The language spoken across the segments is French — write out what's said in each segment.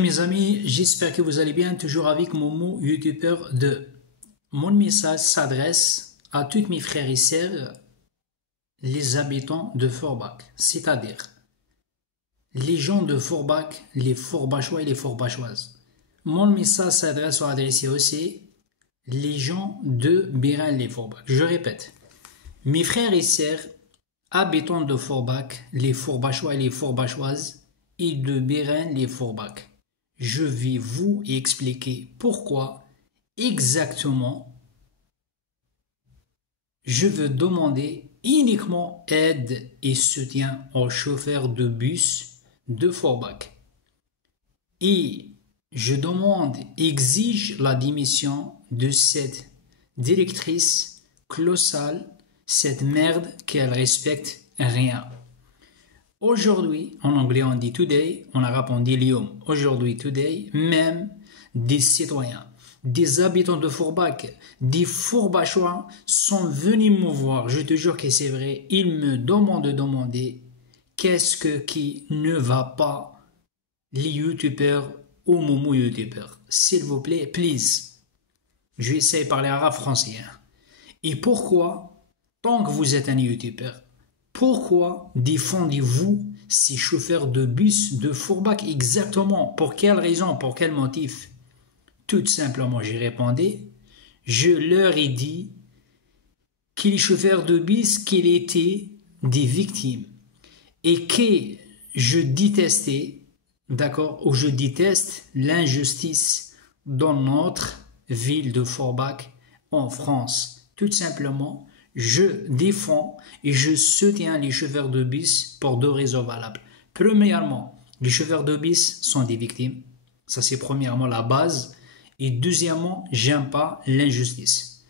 Salut mes amis, j'espère que vous allez bien, toujours avec Momo, youtubeur de... Mon message s'adresse à tous mes frères et sœurs, les habitants de Forbach, c'est-à-dire les gens de Forbach, les Forbachois et les Forbachoises. Mon message s'adresse ou adressé aussi les gens de Biran-les-Forbach. Je répète, mes frères et sœurs, habitants de Forbach, les Forbachois et les Forbachoises, et de Biran-les-Forbach. Je vais vous expliquer pourquoi exactement je veux demander uniquement aide et soutien aux chauffeurs de bus de Forbach. Et je demande, exige la démission de cette directrice colossale, cette merde qu'elle respecte rien. Aujourd'hui, en anglais on dit today, en arabe on dit l'yom. Aujourd'hui, today, même des citoyens, des habitants de Forbach, des Forbachois sont venus me voir. Je te jure que c'est vrai. Ils me demandent de demander qu'est-ce qui ne va pas les youtubeurs ou Momo youtubeurs. S'il vous plaît, please. Je vais essayer de parler arabe français. Et pourquoi, tant que vous êtes un youtubeur, pourquoi défendez-vous ces chauffeurs de bus de Forbach exactement? Pour quelle raison? Pour quel motif? Tout simplement, j'ai répondu, je leur ai dit que les chauffeurs de bus, qu'ils étaient des victimes et que je détestais, d'accord, ou je déteste l'injustice dans notre ville de Forbach en France. Tout simplement, je défends et je soutiens les chauffeurs de bus pour deux raisons valables. Premièrement, les chauffeurs de bus sont des victimes. Ça, c'est premièrement la base. Et deuxièmement, j'aime pas l'injustice.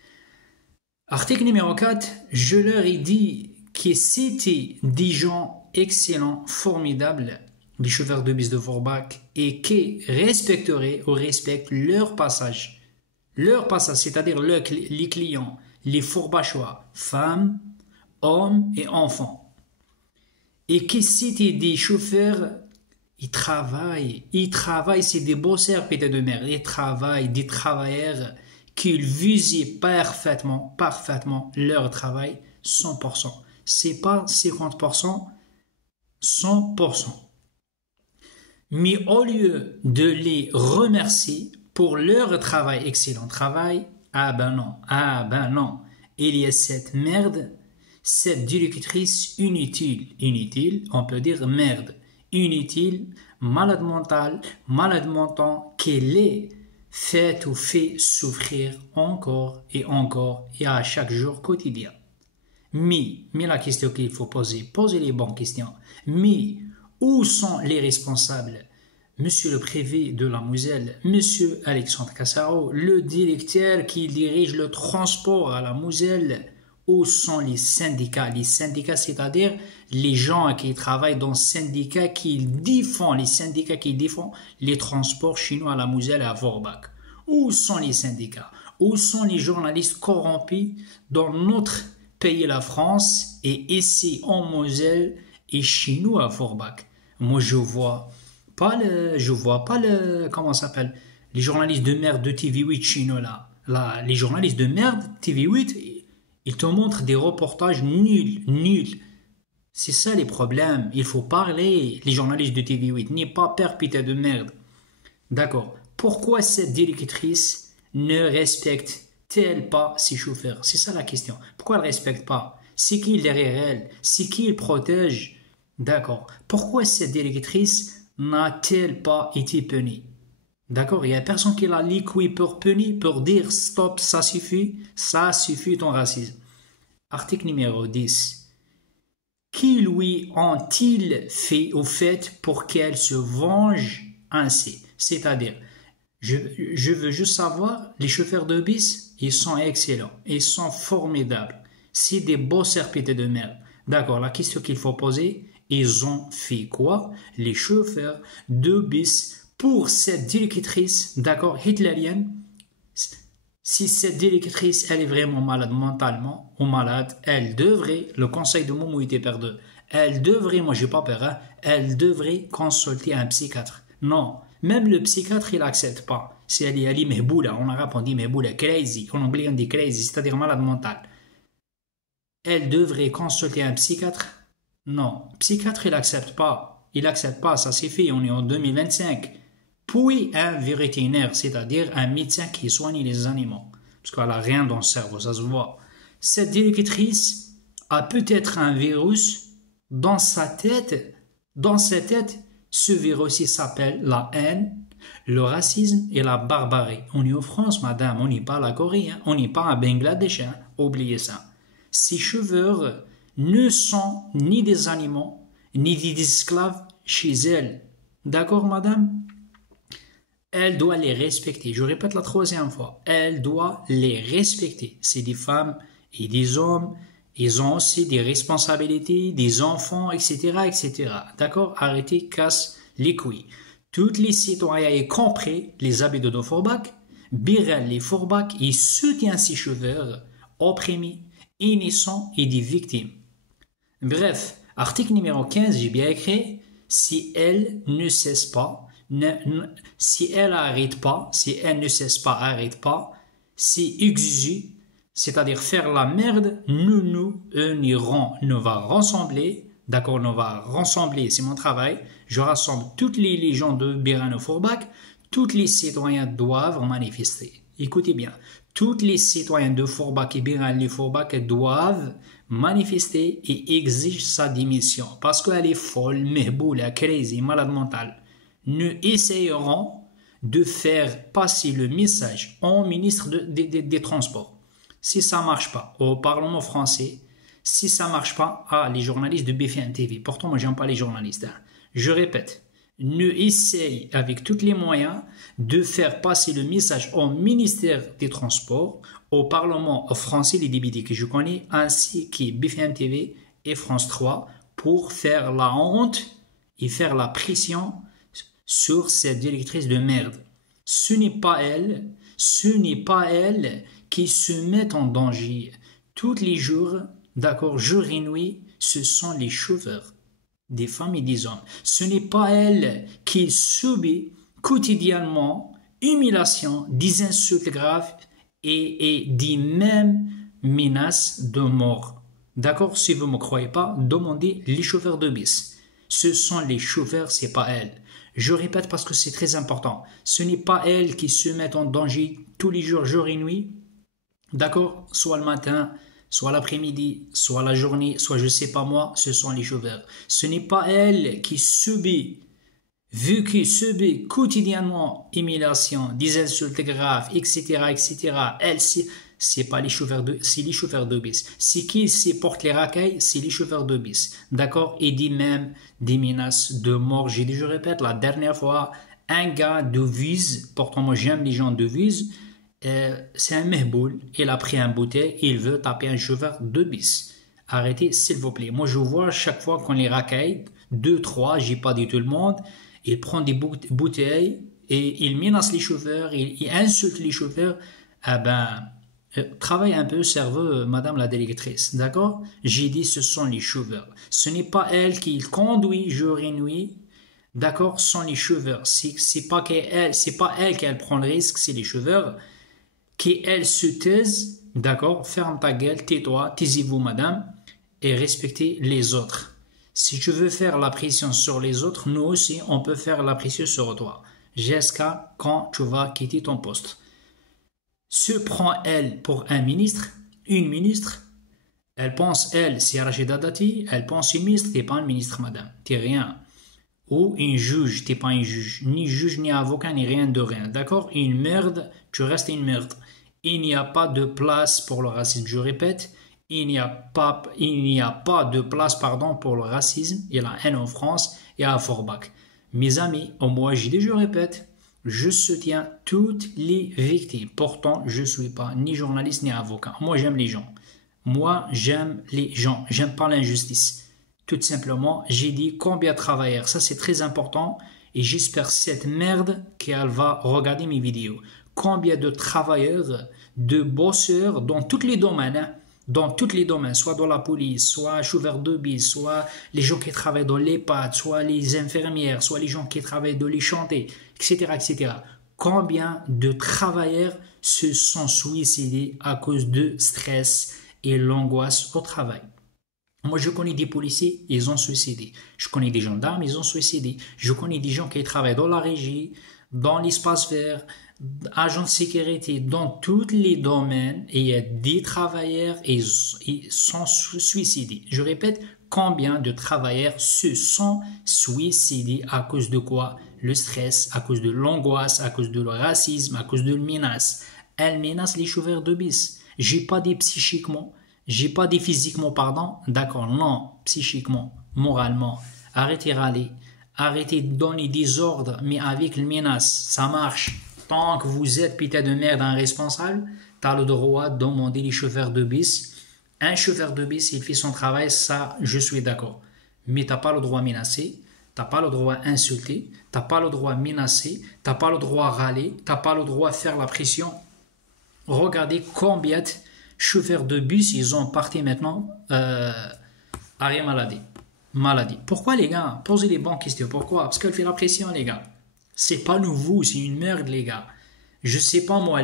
Article numéro 4, je leur ai dit que c'était des gens excellents, formidables, les chauffeurs de bus de Forbach, et qui respecteraient ou respectent leur passage. Leur passage, c'est-à-dire les clients, les Forbachois, femmes, hommes et enfants. Et que c'était des chauffeurs, ils travaillent, c'est des bosseurs peut-être de merde, ils travaillent, des travailleurs qui visaient parfaitement leur travail 100%. C'est pas 50%, 100%. Mais au lieu de les remercier pour leur travail, excellent travail, ah ben non, il y a cette merde, cette directrice inutile, on peut dire merde, inutile, malade mentale, malade mental, qu'elle est faite ou fait souffrir encore et à chaque jour quotidien. Mais la question qu'il faut poser les bonnes questions, mais où sont les responsables? Monsieur le préfet de la Moselle, Monsieur Alexandre Cassaro, le directeur qui dirige le transport à la Moselle, où sont les syndicats? Les syndicats, c'est-à-dire les gens qui travaillent dans les syndicats qui défendent, les transports chez nous à la Moselle et à Forbach. Où sont les syndicats? Où sont les journalistes corrompus dans notre pays, la France, et ici en Moselle et chez nous à Forbach? Moi, je vois pas comment ça s'appelle, les journalistes de merde de TV8 chez nous là. Les journalistes de merde TV8, ils te montrent des reportages nuls. C'est ça les problèmes. Il faut parler, les journalistes de TV8, n'est pas perpétué de merde. D'accord. Pourquoi cette directrice ne respecte-t-elle pas ses chauffeurs? C'est ça la question. Pourquoi elle ne respecte pas? C'est qui derrière elle? C'est qui il protège? D'accord. Pourquoi cette directrice n'a-t-elle pas été punie? D'accord, il n'y a personne qui l'a liquidé pour punir, pour dire stop, ça suffit ton racisme. Article numéro 10. Qui lui ont-ils fait au fait pour qu'elle se venge ainsi? C'est-à-dire, je veux juste savoir, les chauffeurs de bus, ils sont excellents, ils sont formidables. C'est des bosseurs pétés de merde. D'accord, la question qu'il faut poser, ils ont fait quoi, les chauffeurs de bus, pour cette directrice, d'accord, hitlérienne? Si cette directrice, elle est vraiment malade mentalement ou malade, elle devrait, le conseil de Momo était perdu, elle devrait, moi j'ai pas peur, elle devrait consulter un psychiatre. Non, Même le psychiatre, il n'accepte pas. Si elle est mehboula, en arabe on dit mehboula, crazy. En anglais on dit crazy, c'est-à-dire malade mental. Elle devrait consulter un psychiatre? Non. Psychiatre, il n'accepte pas. Il n'accepte pas, ça c'est fait, on est en 2025. Puis un vétérinaire, c'est-à-dire un médecin qui soigne les animaux. Parce qu'elle n'a rien dans le cerveau, ça se voit. Cette directrice a peut-être un virus dans sa tête. Dans sa tête, ce virus il s'appelle la haine, le racisme et la barbarie. On est en France, madame, on n'est pas à la Corée, hein. On n'est pas à Bangladesh, hein. Oubliez ça. Ces chauffeurs ne sont ni des animaux, ni des esclaves chez elle. D'accord, madame? Elle doit les respecter. Je répète la troisième fois. Elle doit les respecter. C'est des femmes et des hommes. Ils ont aussi des responsabilités, des enfants, etc., etc. D'accord? Arrêtez, casse les couilles. Tous les citoyens, y compris les habitants de Forbach, Biral les Forbach, ils soutiennent ces chauffeurs opprimés, innocents et des victimes. Bref, article numéro 15, j'ai bien écrit, si elle ne cesse pas, si elle n'arrête pas, si elle ne cesse pas, arrête pas, si exiger, c'est-à-dire faire la merde, nous va rassembler, d'accord, nous va rassembler, c'est mon travail, je rassemble toutes les gens de Biran au Forbach, tous les citoyens doivent manifester. Écoutez bien, tous les citoyens de Forbach et Biran les Forbach doivent manifester et exiger sa démission, parce qu'elle est folle, mehboula, crazy, malade mentale. Nous essayerons de faire passer le message au ministre des Transports. Si ça ne marche pas, au Parlement français, si ça ne marche pas, les journalistes de BFM TV. Pourtant, moi, j'aime pas les journalistes. Hein. Je répète, nous essayons avec tous les moyens de faire passer le message au ministère des Transports, au Parlement français, les députés que je connais, ainsi que BFM TV et France 3, pour faire la honte et faire la pression sur cette directrice de merde. Ce n'est pas elle qui se met en danger. Tous les jours, d'accord, jour et nuit, ce sont les chauffeurs, des femmes et des hommes. Ce n'est pas elle qui subit quotidiennement humiliation, des insultes graves et des mêmes menaces de mort. D'accord, si vous ne me croyez pas, demandez les chauffeurs de bus. Ce sont les chauffeurs, c'est pas elle. Je répète parce que c'est très important. Ce n'est pas elle qui se met en danger tous les jours, jour et nuit. D'accord? Soit le matin, soit l'après-midi, soit la journée, soit je sais pas moi, ce sont les chauffeurs. Ce n'est pas elle qui subit quotidiennement humiliation, des insultes graves, etc., etc. Elle, c'est pas les chauffeurs c'est les chauffeurs de bus. C'est qui porte les racailles, c'est les chauffeurs de bus. D'accord? Et dit même des menaces de mort. Je répète, la dernière fois, un gars de Vise, pourtant moi j'aime les gens de Vise, c'est un mehboul, il a pris un bouteille et il veut taper un chauffeur de bus. Arrêtez, s'il vous plaît. Moi je vois chaque fois qu'on les racaille, 2, 3, j'ai pas dit tout le monde, il prend des bouteilles et il menace les chauffeurs, il insulte les chauffeurs. Travaille un peu cerveau, madame la directrice, d'accord? J'ai dit ce sont les chauffeurs. Ce n'est pas elle qui conduit jour et nuit, d'accord? Ce sont les chauffeurs. C'est pas elle qui prend le risque, c'est les chauffeurs qui elle se taisent, d'accord? Ferme ta gueule, tais-toi, taisez-vous madame et respectez les autres. Si tu veux faire la pression sur les autres, nous aussi on peut faire la pression sur toi. Jusqu'à quand tu vas quitter ton poste. Se prend elle pour un ministre, une ministre, elle pense elle, c'est Rachida Dati, elle pense une ministre, t'es pas un ministre madame, t'es rien. Ou une juge, t'es pas un juge, ni juge, ni avocat, ni rien de rien, d'accord? Une merde, tu restes une merde. Il n'y a pas de place pour le racisme, je répète, il n'y a pas de place pour le racisme et la haine en France et à Forbach. Mes amis, moi j'ai dit, je répète, je soutiens toutes les victimes. Pourtant, je ne suis pas ni journaliste ni avocat. Moi, j'aime les gens. Moi, j'aime les gens. J'aime pas l'injustice. Tout simplement, j'ai dit combien de travailleurs. Ça, c'est très important. Et j'espère cette merde qu'elle va regarder mes vidéos. Combien de travailleurs, de bosseurs dans tous les domaines. Hein, dans tous les domaines, soit dans la police, soit chauffeur de bus, soit les gens qui travaillent dans l'EHPAD, soit les infirmières, soit les gens qui travaillent dans les chantiers, etc., etc. Combien de travailleurs se sont suicidés à cause de stress et l'angoisse au travail? Moi, je connais des policiers, ils ont suicidé. Je connais des gendarmes, ils ont suicidé. Je connais des gens qui travaillent dans la régie, dans l'espace vert, agents de sécurité, dans tous les domaines, et il y a des travailleurs et ils sont suicidés. Je répète, combien de travailleurs se sont suicidés à cause de quoi? Le stress, à cause de l'angoisse, à cause de le racisme, à cause de la menace. Elle menace les chauffeurs de bus. J'ai pas dit psychiquement, j'ai pas dit physiquement, pardon. D'accord, non, psychiquement, moralement. Arrêtez de râler. Arrêtez de donner des ordres, mais avec le menace. Ça marche. Tant que vous êtes putain de merde un responsable, t'as le droit de demander les chauffeurs de bus. Un chauffeur de bus, il fait son travail, ça, je suis d'accord. Mais t'as pas le droit de menacer, t'as pas le droit d'insulter, t'as pas le droit de menacer, t'as pas le droit de râler, t'as pas le droit de faire la pression. Regardez combien de chauffeurs de bus, ils ont parti maintenant arrêt maladie. Pourquoi les gars? Posez les bonnes questions. Pourquoi? Parce qu'elle fait la pression les gars. C'est pas nouveau, c'est une merde les gars. Je sais pas moi,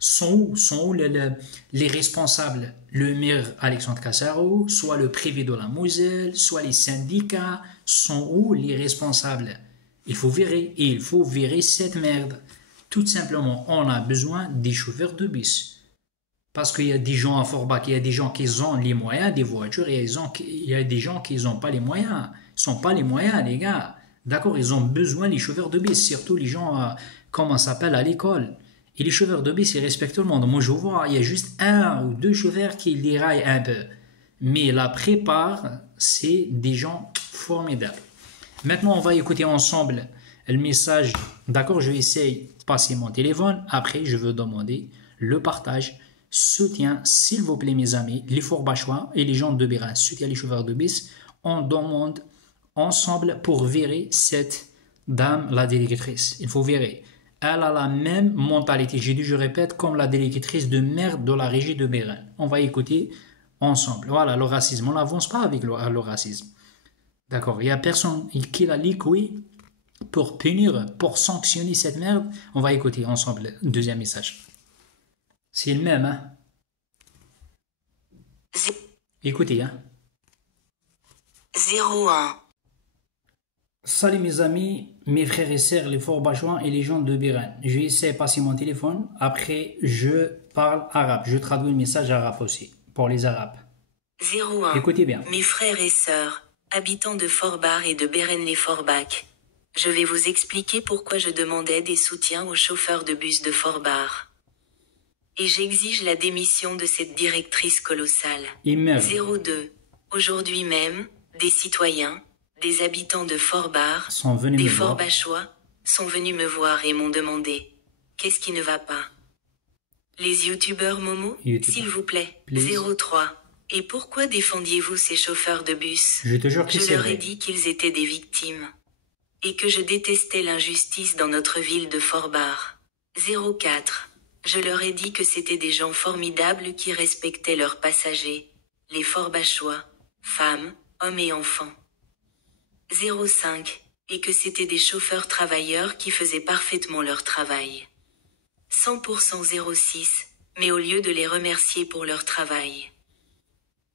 sont où les responsables? Le maire Alexandre Cassaro, soit le privé de la Moselle, soit les syndicats, sont où les responsables? Il faut virer cette merde. Tout simplement, on a besoin des chauffeurs de bus. Parce qu'il y a des gens à Forbach, il y a des gens qui ont les moyens des voitures, et il y a des gens qui n'ont pas les moyens. Ils n'ont pas les moyens, les gars. D'accord, ils ont besoin des chauffeurs de bus, surtout les gens, comment ça s'appelle, à l'école. Et les chauffeurs de bus, ils respectent tout le monde. Moi, je vois, il y a juste un ou deux chauffeurs qui déraillent un peu. Mais la plupart, c'est des gens formidables. Maintenant, on va écouter ensemble le message. D'accord, je vais essayer de passer mon téléphone. Après, je veux demander le partage. Soutien, s'il vous plaît, mes amis, les Forbachois et les gens de Bérin, soutien les chauffeurs de bus. On demande ensemble pour virer cette dame, la délégatrice. Il faut virer. Elle a la même mentalité, je répète, comme la délégatrice de merde de la régie de Bérin. On va écouter ensemble. Voilà, le racisme. On n'avance pas avec le racisme. D'accord, il n'y a personne qui l'a liqué pour punir, pour sanctionner cette merde. On va écouter ensemble le deuxième message. C'est le même, hein? Écoutez, hein? 01. Salut mes amis, mes frères et sœurs, les Forbachois et les gens de Bérin. Je vais essayer de passer mon téléphone. Après, je parle arabe. Je traduis le message arabe aussi, pour les arabes. 01. Écoutez bien. Mes frères et sœurs, habitants de Forbach et de Béren-les-Forbach, je vais vous expliquer pourquoi je demandais des soutiens aux chauffeurs de bus de Forbach. Et j'exige la démission de cette directrice colossale. 02. Aujourd'hui même, des citoyens, des habitants de Forbach, des Forbachois, sont venus me voir et m'ont demandé « Qu'est-ce qui ne va pas ?» Les youtubeurs Momo, s'il vous plaît, please. 03. Et pourquoi défendiez-vous ces chauffeurs de bus? Je te jure que Je leur ai dit qu'ils étaient des victimes. Et que je détestais l'injustice dans notre ville de Forbach. 04. Je leur ai dit que c'était des gens formidables qui respectaient leurs passagers, les Forbachois, femmes, hommes et enfants. 05. Et que c'était des chauffeurs travailleurs qui faisaient parfaitement leur travail. 100% 06. Mais au lieu de les remercier pour leur travail,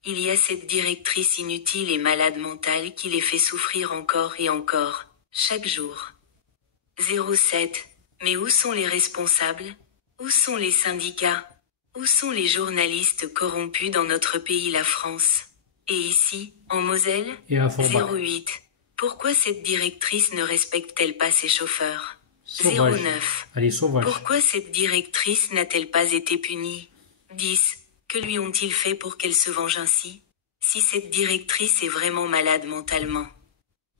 il y a cette directrice inutile et malade mentale qui les fait souffrir encore et encore, chaque jour. 07. Mais où sont les responsables? Où sont les syndicats? Où sont les journalistes corrompus dans notre pays la France? Et ici, en Moselle? 08. Pourquoi cette directrice ne respecte-t-elle pas ses chauffeurs? 09. Elle est sauvage. Pourquoi cette directrice n'a-t-elle pas été punie? 10. Que lui ont-ils fait pour qu'elle se venge ainsi? Si cette directrice est vraiment malade mentalement,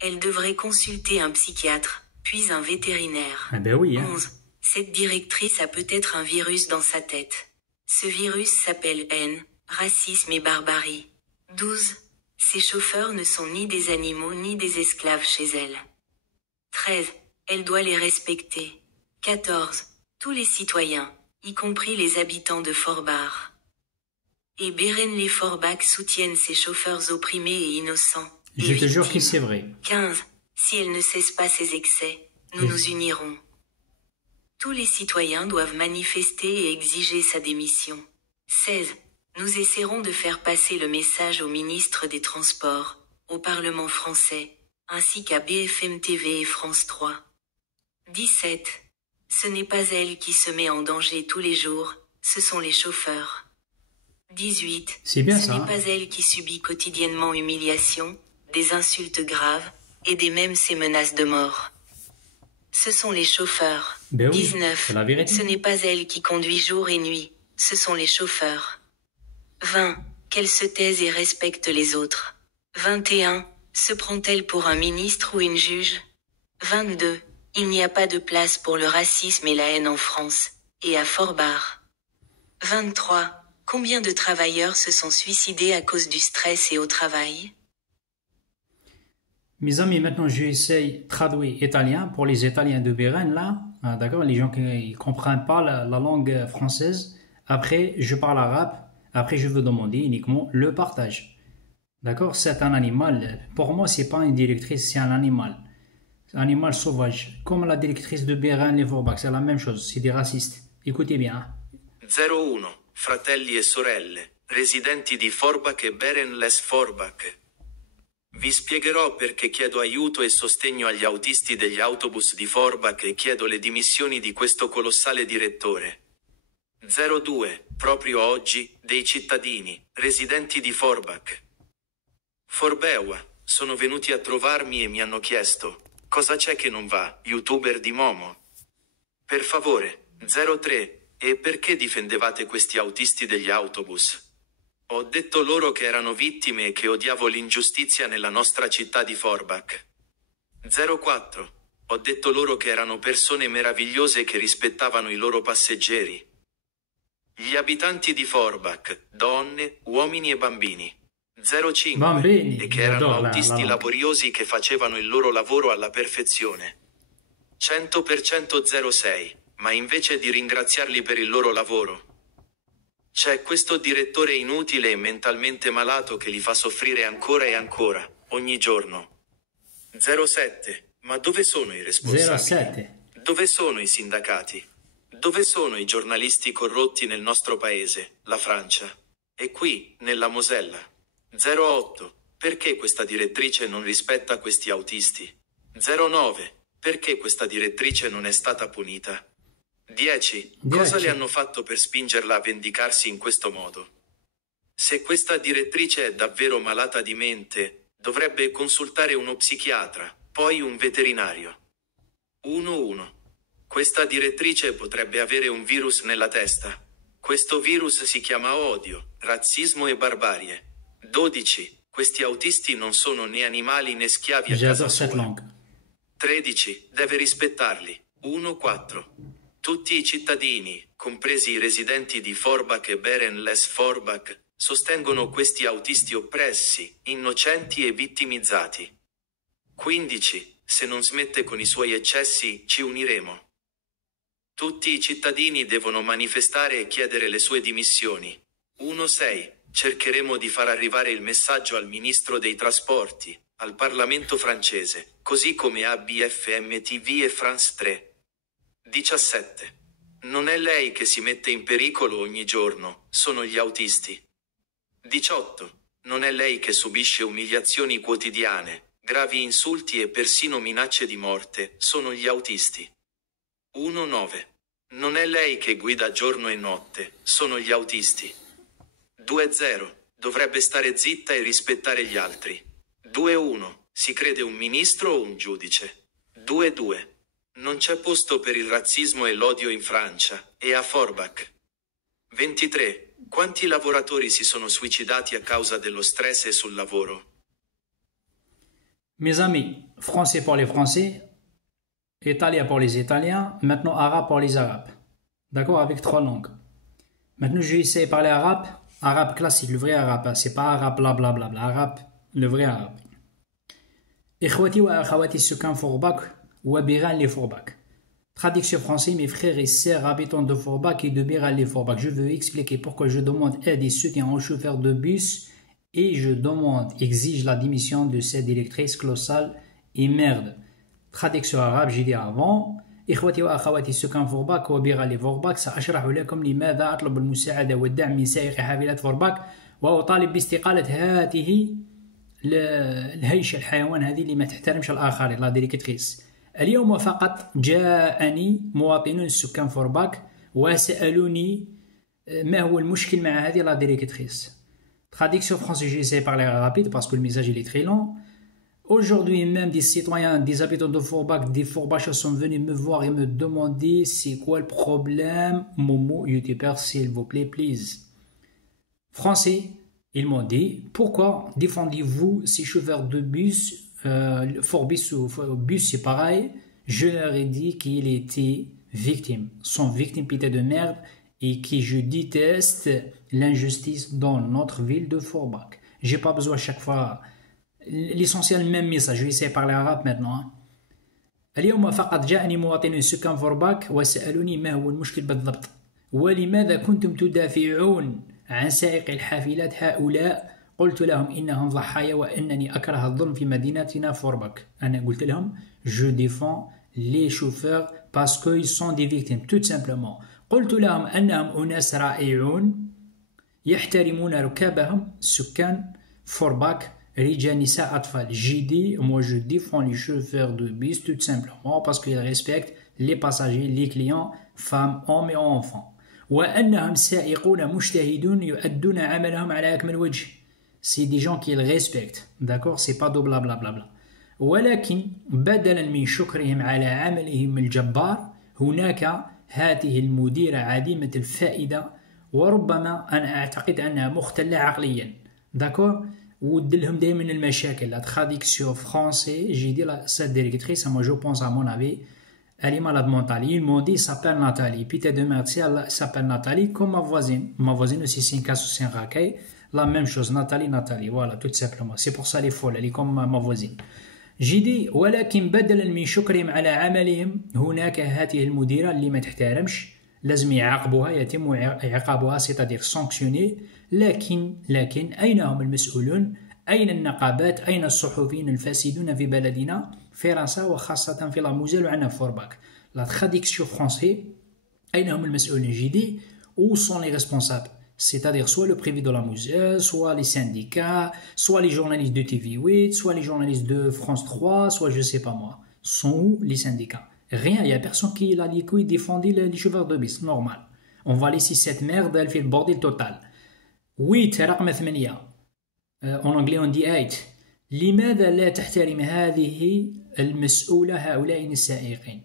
elle devrait consulter un psychiatre, puis un vétérinaire. Ah ben oui, hein. 11. Cette directrice a peut-être un virus dans sa tête. Ce virus s'appelle haine, racisme et barbarie. 12. Ces chauffeurs ne sont ni des animaux ni des esclaves chez elle. 13. Elle doit les respecter. 14. Tous les citoyens, y compris les habitants de Forbach et Béren-les-Forbach soutiennent ces chauffeurs opprimés et innocents. Je te jure que c'est vrai. 15. Si elle ne cesse pas ses excès, nous nous unirons. Tous les citoyens doivent manifester et exiger sa démission. 16. Nous essaierons de faire passer le message au ministre des Transports, au Parlement français, ainsi qu'à BFM TV et France 3. 17. Ce n'est pas elle qui se met en danger tous les jours, ce sont les chauffeurs. 18. C'est bien Ce ça. n'est pas elle qui subit quotidiennement humiliation, des insultes graves, et des mêmes ces menaces de mort. Ce sont les chauffeurs. Ben oui, 19. c'est la vérité. Ce n'est pas elle qui conduit jour et nuit, ce sont les chauffeurs. 20. Qu'elle se taise et respecte les autres. 21. Se prend-elle pour un ministre ou une juge? 22. Il n'y a pas de place pour le racisme et la haine en France, et à Forbach. 23. Combien de travailleurs se sont suicidés à cause du stress et au travail? Mes amis, maintenant j'essaie de traduire italien pour les Italiens de Bérène, là. Ah, d'accord, les gens qui ne comprennent pas la langue française. Après, je parle arabe. Après, je veux demander uniquement le partage. D'accord, c'est un animal. Pour moi, c'est pas une directrice, c'est un animal. C'est un animal sauvage. Comme la directrice de Bérène, les Forbach, c'est la même chose. C'est des racistes. Écoutez bien. 01. Fratelli e sorelle, residenti di Forbach e Beren-les-Forbach. Vi spiegherò perché chiedo aiuto e sostegno agli autisti degli autobus di Forbach e chiedo le dimissioni di questo colossale direttore. 02. Proprio oggi, dei cittadini, residenti di Forbach. Forbeua, sono venuti a trovarmi e mi hanno chiesto: cosa c'è che non va, youtuber di Momo? Per favore, 03. E perché difendevate questi autisti degli autobus? Ho detto loro che erano vittime e che odiavo l'ingiustizia nella nostra città di Forbach. 04. Ho detto loro che erano persone meravigliose che rispettavano i loro passeggeri. Gli abitanti di Forbach, donne, uomini e bambini. 05. Bambini, E che erano j'adore la autisti langue. laboriosi che facevano il loro lavoro alla perfezione. 100% 06. Ma invece di ringraziarli per il loro lavoro, c'è questo direttore inutile e mentalmente malato che li fa soffrire ancora e ancora, ogni giorno. 07. Ma dove sono i responsabili? 07. Dove sono i sindacati? Dove sono i giornalisti corrotti nel nostro paese, la Francia? E qui, nella Mosella. 08. Perché questa direttrice non rispetta questi autisti? 09. Perché questa direttrice non è stata punita? 10. Cosa 10. le hanno fatto per spingerla a vendicarsi in questo modo? Se questa direttrice è davvero malata di mente, dovrebbe consultare uno psichiatra, poi un veterinario. 11. Questa direttrice potrebbe avere un virus nella testa. Questo virus si chiama odio, razzismo e barbarie. 12. Questi autisti non sono né animali né schiavi a casa J'adore cette sua. langue. 13. Deve rispettarli. 1-4. Tutti i cittadini, compresi i residenti di Forbach e Beren-les-Forbach, sostengono questi autisti oppressi, innocenti e vittimizzati. 15. Se non smette con i suoi eccessi, ci uniremo. Tutti i cittadini devono manifestare e chiedere le sue dimissioni. 1-6. Cercheremo di far arrivare il messaggio al ministro dei trasporti, al Parlamento francese, così come a BFM TV e France 3. 17. Non è lei che si mette in pericolo ogni giorno, sono gli autisti. 18. Non è lei che subisce umiliazioni quotidiane, gravi insulti e persino minacce di morte, sono gli autisti. 1-9. Non è lei che guida giorno e notte, sono gli autisti. 2-0. Dovrebbe stare zitta e rispettare gli altri. 2-1. Si crede un ministro o un giudice. 2-2. Non c'è posto per il razzismo e l'odio in Francia, e a Forbach. 23. Quanti lavoratori si sono suicidati a causa dello stress e sul lavoro? Mes amis, français pour les Français, italien pour les Italiens, maintenant arabe pour les Arabes. D'accord, avec 3 langues. Maintenant, je vais essayer de parler arabe, arabe classique, le vrai arabe, hein. C'est pas arabe blablabla, arabe, le vrai arabe. إخوتي وأخواتي السكان فورباك وبيران لي فورباك. Traduction français, mes frères et sœurs habitants de Forbach et de Béral-les-Forbach. Je veux expliquer pourquoi je demande aide et soutien aux chauffeurs de bus et je demande, exige la démission de cette directrice colossale et merde. traduction arabe j'ai dit avant. إخوتي وأخواتي سكان فورباك وبغالي فورباك سأشرح لكم لماذا أطلب المساعدة والدعم من سائق حافلات فورباك وأطالب باستقالة هذه الهيشة الحيوان هذه اللي ما تحترمش الآخرين لا ديريكتريس. اليوم فقط جاءني مواطنون سكان فورباك وسألوني ما هو المشكل مع هذه لا ديريكتريس. Traduction française, j'ai essayé de parler rapide parce que le message il est très long. Aujourd'hui même des citoyens, des habitants de Forbach, des Forbachers sont venus me voir et me demander c'est quoi le problème. Momo, youtubeur, s'il vous plaît, please. Français, ils m'ont dit pourquoi défendez-vous ces chauffeurs de bus, Forbus ou bus c'est pareil. Je leur ai dit qu'il était victime, sont victimes pité de merde et que je déteste l'injustice dans notre ville de Forbach. J'ai pas besoin à chaque fois l'essentiel même message. Je vais essayer de parler arabe maintenant. اليوم فقط جاءني مواطنون سكان فورباك وسألوني ما هو المشكل بالضبط ولماذا كنتم تدافعون عن سائقي الحافلات هؤلاء. قلت لهم إنهم ضحايا وأنني أكره الظلم في مدينتنا فورباك. أنا قلت لهم je défends les chauffeurs parce qu'ils sont des victimes tout simplement. قلت لهم أنهم أناس رائعون يحترمون ركابهم سكان فورباك رجال نساء أطفال. J'ai dit moi je défends les chauffeurs de bus tout simplement parce qu'ils respectent les passagers, les clients, femmes, hommes et enfants. وأنهم سائقون مجتهدون يؤدون عملهم على أكمل وجه. C'est des gens qui les respectent, d'accord, c'est pas de blablabla. ولكن بدلا من شكرهم على عملهم الجبار هناك هذه المديرة عديمة الفائدة وربما أنا أعتقد أنها مختلة عقليا, d'accord. ودلهم دائما المشاكل. La traduction français, j'ai dit cette directrice, moi je pense à mon avis, elle est malade mentale. Ils m'ont dit, s'appelle Nathalie. Puis de merci, elle s'appelle Nathalie comme ma voisine. Ma voisine aussi c'est un cas c'est un racaille. La même chose, Nathalie, voilà, tout simplement. C'est pour ça elle est folle, elle est comme ma voisine. J'ai dit ولكن بدلا من شكرهم على عملهم هناك هذه المديرة اللي ما تحترمش لازم يعاقبوها, يتم عقابها c'est-à-dire sanctionner. لكن أين هم المسؤولون؟ أين النقابات؟ أين الصحفيين الفاسدون في بلدنا فرنسا وخاصة في لاموزيل وعندنا في فورباك. La traduction français, أين هم المسؤولين؟ J'ai dit où sont les responsables? C'est-à-dire soit le privé de la Moselle, soit les syndicats, soit les journalistes de TV8, soit les journalistes de France 3, soit je sais pas moi. Sont où les syndicats? Rien, il n'y a personne qui a les couilles défendu les chauffeurs de bus, normal. On va laisser cette merde, elle fait le bordel total. 8 رقم 8 en anglais on dit 8. لماذا لا تحترم هذه المسؤولة هؤلاء السائقين?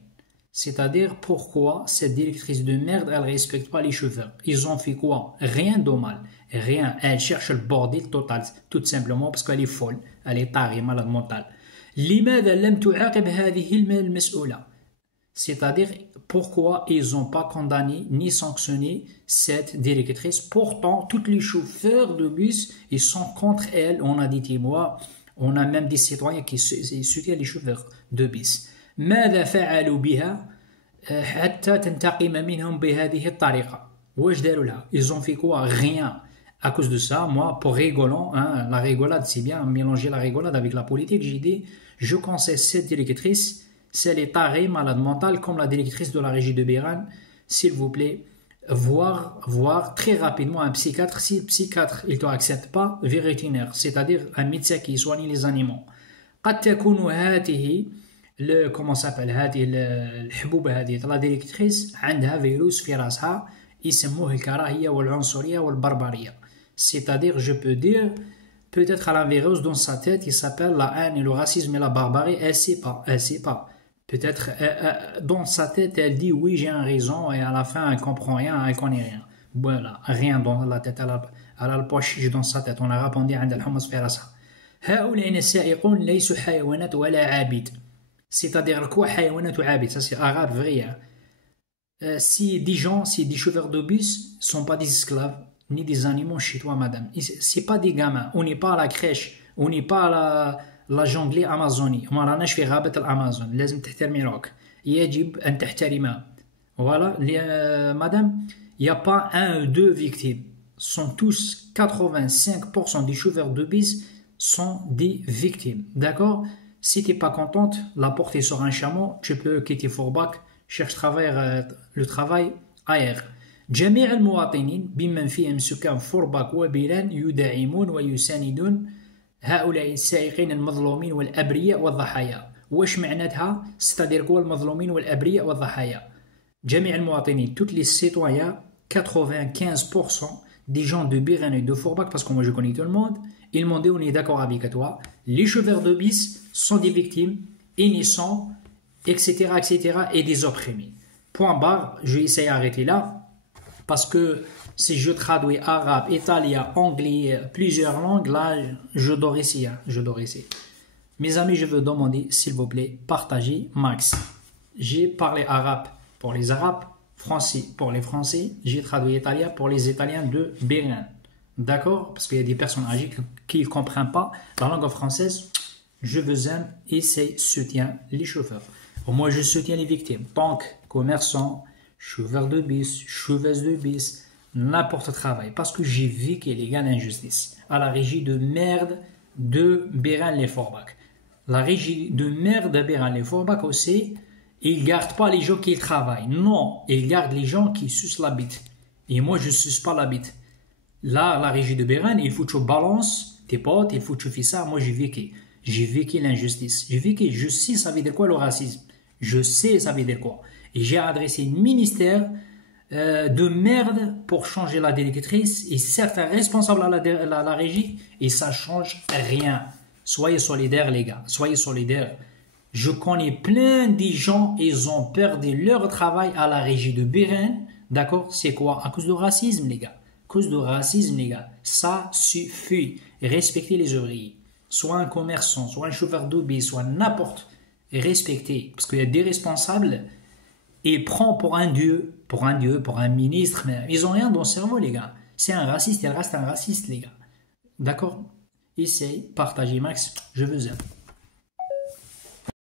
C'est-à-dire pourquoi cette directrice de merde elle respecte pas les chauffeurs. Ils ont fait quoi? Rien de mal, rien. Elle cherche le bordel total, tout simplement parce qu'elle est folle, elle est tarée, malade mentale. لماذا لم تعاقب هذه المسؤولة? C'est-à-dire pourquoi ils n'ont pas condamné ni sanctionné cette directrice. Pourtant, tous les chauffeurs de bus ils sont contre elle. On a des témoins, on a même des citoyens qui soutiennent les chauffeurs de bus. ماذا فعلوا بها حتى تنتقم منهم بهذه الطريقة؟ واش داروا لها؟ Ils ont fait quoi? Rien. À cause de ça, moi, pour rigolant, hein, la rigolade, c'est bien, mélanger la rigolade avec la politique, j'ai dit, je conseille cette directrice, si elle est tarée, malade mentale, comme la directrice de la régie de Béran, s'il vous plaît, voir très rapidement un psychiatre. Si le psychiatre il ne t'accepte pas, vétérinaire, c'est-à-dire un médecin qui soigne les animaux. قد تكون هذه comment s'appelle هذه الحبوبة هذه la directrice عندها فيروس في راسها يسموه الكراهية والعنصرية والبربرية. C'est-à-dire, je peux dire, peut-être elle a un virus dans sa tête qui s'appelle la haine et le racisme et la barbarie, elle sait pas. Peut-être dans sa tête, elle dit oui, j'ai une raison, et à la fin, elle comprend rien, elle connaît rien. Voilà, rien dans la tête, elle a le poche dans sa tête. On a répondu عند الحمص في راسها. هؤلاء السائقون ليسوا حيوانات ولا عابد. C'est-à-dire quoi حيوانات وعابد? Ça c'est arabe vrai. Si des gens, si des chauffeurs de bus sont pas des esclaves ni des animaux chez toi, madame, c'est pas des gamins. On n'est pas à la crèche, on n'est pas à la jungle Amazonie. ما راناش في غابة الأمازون. لازم تحترمي روك. يجب أن تحترمها. Voilà, madame, il n'y a pas un ou deux victimes. Sont tous 85% des chauffeurs de bus sont des victimes. D'accord? Si tu n'es pas contente, la porte est sur un chameau, tu peux quitter Forbach, cherche le travail ailleurs. جميع المواطنين بمن فيهم سكان فورباك وبيران يدعمون ويساندون هؤلاء السائقين المظلومين والأبرياء والضحايا. واش معناتها؟ ستادير كوا المظلومين والأبرياء والضحايا. جميع المواطنين, tous les citoyens, 95% des gens de Biren et de Forbach, parce que moi je connais tout le monde, ils m'ont dit on est d'accord avec toi, les chauffeurs de bus sont des victimes, innocents, etc., etc., et des opprimés. Point barre, je vais essayer d'arrêter là, parce que si je traduis arabe, italien, anglais, plusieurs langues, là, je dors ici, hein, je dors ici. Mes amis, je veux demander, s'il vous plaît, partagez max. J'ai parlé arabe pour les arabes, français pour les français, j'ai traduit italien pour les italiens de Bénin. D'accord? Parce qu'il y a des personnes âgées qui ne comprennent pas la langue française. Je vous aime et c'est soutien les chauffeurs. Moi, je soutiens les victimes. Tant que commerçants, chauffeurs de bus, chauffeuses de bus, n'importe travail. Parce que j'ai vécu les gars l'injustice à la régie de merde de Bérin-les-Forbach. La régie de merde de Bérin-les-Forbach aussi, ils ne gardent pas les gens qui travaillent. Non, ils gardent les gens qui sucent la bite. Et moi, je ne suce pas la bite. Là, la régie de Bérin, il faut que tu balances tes potes, il faut que tu fais ça. Moi, j'ai vécu. J'ai vécu l'injustice. J'ai vécu, je sais ça veut dire quoi le racisme. Je sais ça veut dire quoi. Et j'ai adressé un ministère de merde pour changer la directrice et certains responsables à la régie et ça change rien. Soyez solidaires les gars, soyez solidaires. Je connais plein de gens, ils ont perdu leur travail à la régie de Bérin. D'accord? C'est quoi? À cause du racisme les gars. À cause du racisme les gars. Ça suffit. Respectez les ouvriers. Soit un commerçant, soit un chauffeur de bus, soit n'importe. Respectez. Parce qu'il y a des responsables et prend pour un dieu, pour un ministre, mais ils n'ont rien dans le cerveau, les gars. C'est un raciste, il reste un raciste, les gars. D'accord? Essayez, partagez max, je vous aime.